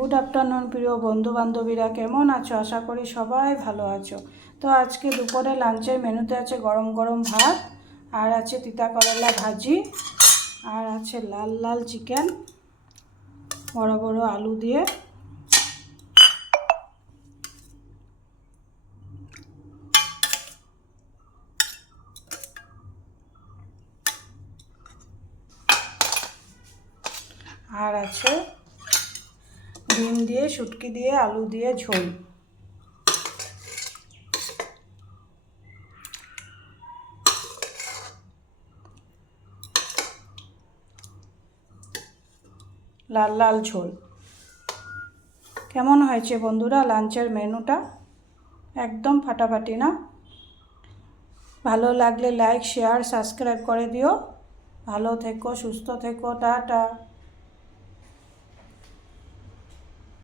Good afternoon প্রিয় বন্ধু বান্ধবীরা, কেমন আছো? আশা করি সবাই ভালো আছো। তো আজকে দুপুরে লাঞ্চের মেনুতে আছে গরম গরম ভাত, আর আছে তিতা করলা ভাজি, আর আছে লাল লাল চিকেন বড় বড় আলু দিয়ে। আর আছে ডিম দিয়ে, শুটকি দিয়ে, আলু দিয়ে ঝোল। লাল লাল ঝোল। কেমন হয়েছে বন্ধুরা লাঞ্চের মেনুটা? একদম ফাটাফাটি না? ভালো লাগলে লাইক, শেয়ার, সাবস্ক্রাইব করে দিও। ভালো থেকো, সুস্থ থেকো, টাটা।